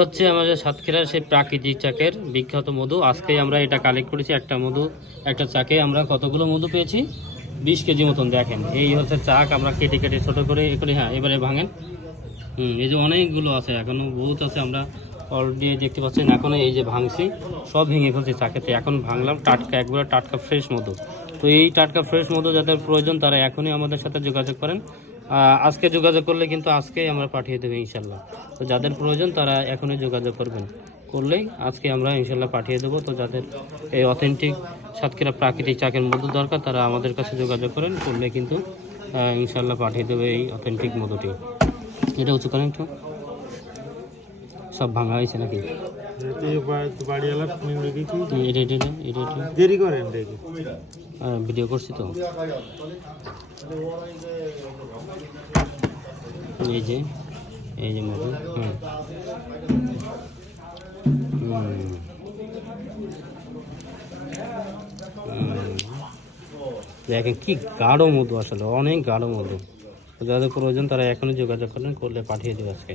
হচ্ছে আমাদের সাতক্ষীরার সেই প্রাকৃতিক চাকের বিখ্যাত মধু। আজকে আমরা এটা কালেক্ট করেছি। একটা চাকে আমরা কতগুলো মধু পেয়েছি, 20 কেজি মতন। দেখেন এই হচ্ছে চাক, আমরা কেটে কেটে ছোটো করে এ করি। হ্যাঁ, এবারে ভাঙেন। এই যে অনেকগুলো আছে, এখনও বহুত আছে। আমরা অলরেডি দেখতে পাচ্ছেন, এখনও এই যে ভাঙছি, সব ভেঙে ফেলছি চাকেতে। এখন ভাঙলাম টাটকা, একবারে টাটকা ফ্রেশ মধু। তো এই টাটকা ফ্রেশ মধু যাদের প্রয়োজন তারা এখনই আমাদের সাথে যোগাযোগ করেন। আজকে যোগাযোগ করলে কিন্তু আজকেই আমরা পাঠিয়ে দেবো ইনশাল্লাহ। তো যাদের প্রয়োজন তারা এখনই যোগাযোগ করলেই আজকে আমরা ইনশাল্লাহ পাঠিয়ে দেবো। তো যাদের এই অথেন্টিক সাতক্ষীরা প্রাকৃতিক চাকের মধু দরকার তারা আমাদের কাছে যোগাযোগ করলে কিন্তু ইনশাল্লাহ পাঠিয়ে দেবে এই অথেন্টিক মধুটি। এটা উঁচু করেন একটু। সব ভাঙা হয়েছে নাকি? ভিডিও করছি তো। এই যে মধু। দেখেন কি গাঢ় মধু, আসলে অনেক গাঢ় মধু। যাদের প্রয়োজন তারা এখনই যোগাযোগ করলে পাঠিয়ে দেবে আজকে।